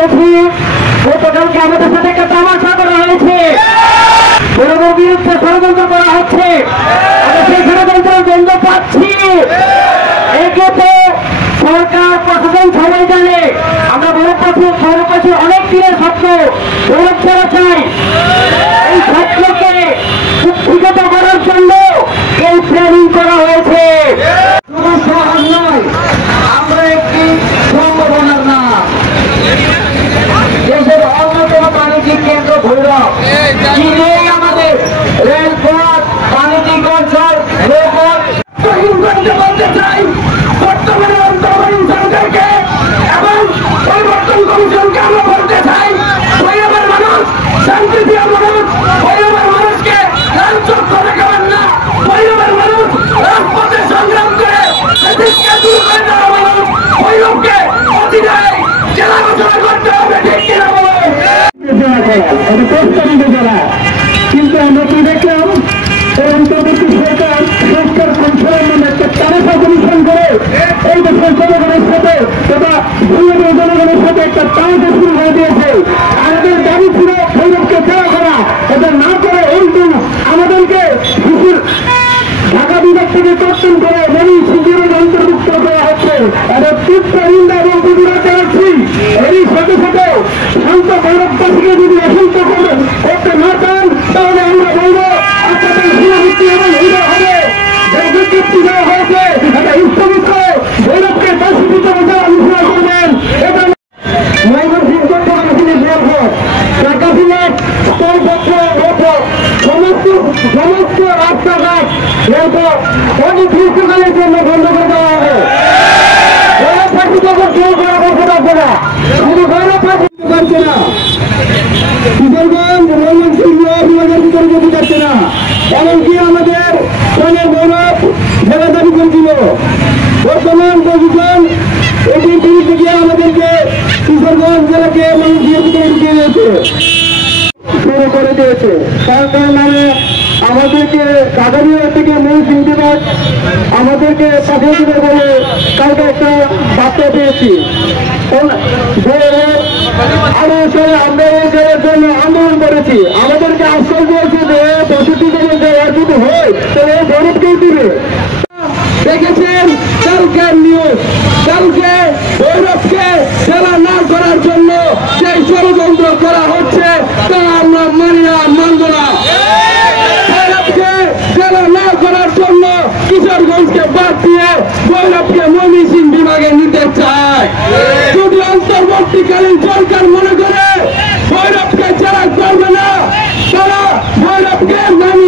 হয়েছে, গতকালকে আমাদের সাথে একটা তামাশা করা হয়েছে, গৌরবের বিরুদ্ধে ষড়যন্ত্র করা হচ্ছে। আমরা সেই ষড়যন্ত্রের গন্ধ পাচ্ছি। একে তো সরকার প্রশাসন সবাই জানে আমরা বড়পাশে অনেক দিনের স্বপ্ন গৌরব ছাড়া চাই। এই স্বপ্নকে উৎক্ষিপ্ত করার জন্য এই প্ল্যানিং করা হয়েছে। শুধু শহর নয়, আমরা একটি সম্ভাবনার না, দেশের অন্যতম বাণিজ্যিক কেন্দ্র ভৈরব, চীনেই আমাদের রেলপথ, বাণিজ্যিক অঞ্চল, রেলপথ বলতে চাই। বর্তমানে অন্তর্বর্তী সরকারকে এবং পরিবর্তন কমিশনকে আমরা বলতে চাই, ভৈরবের মানুষ শান্তিপ্রিয় মানুষ, ভৈরবের মানুষকে রাজচক্র দেখাবেন না। ভৈরবের মানুষ রাজপথে সংগ্রাম করে দেশকে দূর করে দেওয়া মানুষ, ভৈরবকে অতিদায় জেলা ঘোষণা করতে হবে, ঠিক কিনা বলুন? কিন্তু আমরা কি দেখলাম, অন্তর্বর্তী সরকার সংস্কার কমিশনের নামে একটা তামাশা কমিশন করে এই দেশের জনগণের সাথে তথা ভৈরবের জনগণের সাথে একটা তামাশা শুরু হয়ে দিয়েছে। আমাদের দাবি ছিল ভৈরবকে খেলা করা, এটা না করে উল্টো আমাদেরকে ঢাকা বিভাগ থেকে কর্তন করে ময়মনসিংহের অন্তর্ভুক্ত করা হচ্ছে। এটা তীব্র নিন্দা এবং প্রতিবাদ জানাচ্ছি। এরই সাথে সাথে শান্ত ভৈরববাসীকে যদি অসন্ত করতে না চান, তাহলে আমরা বলবো আপনাদের সুরক্ষিত এবং হৃদয় হবে। যে বিজ্ঞপ্তি দেওয়া হয়েছে এটা স্থগিত করে ভৈরবকে বাসীভূত ঘোষণা করবেন। এটা ময়মনসিংহ ঢাকা বিভাগ স্থলপত্র সমস্ত রাস্তাঘাট রেলপথ অনির্দিষ্টকালের জন্য বন্ধ করে দেওয়া হবে। ভৈরববাসী যখন কেউ করা বসে থাকবে না, শুধু ভৈরববাসী পারছে না, কিশোরগঞ্জ ময়মনসিংহ বিভাগের ভিতরে যেতে পারছে না। এমনকি আমাদের প্রাণের গৌরব জেলা দাবি করেছিল, বর্তমান প্রশাসন এটির বিরুদ্ধে গিয়ে আমাদেরকে কিশোরগঞ্জ জেলাকে ময়মনসিংহের ভিতরে ঢুকিয়ে দিয়েছে, শুরু করে দিয়েছে। তার নামে আমাদেরকে কাদারিয়া থেকে ময়মনসিংহ বিভাগ আমাদেরকে পাঠিয়ে দিতে বলে কালকে একটা বার্তা পেয়েছি। আরো সালে আমরা এই জেলার জন্য আন্দোলন করেছি, আমাদেরকে আশ্বাস দিয়েছে যে 65 জনের জায়গা যদি হয় তাহলে গৌরবকেই দিবে। দেখেছেন কালকের নিউজ, কালকে গৌরবকে জেলা না করার জন্য যে ষড়যন্ত্র করা হচ্ছে তা আমরা মানি না, মানব না। গৌরবকে জেলা না করার জন্য কিশোরগঞ্জকে বাদ দিয়ে গৌরবকে ময়মনসিংহ বিভাগে নিতে চায়। যদি অন্তর্বর্তীকালীন সরকার মনে করে ভৈরবকে জেলা করবে না, তারা ভৈরবকে মানি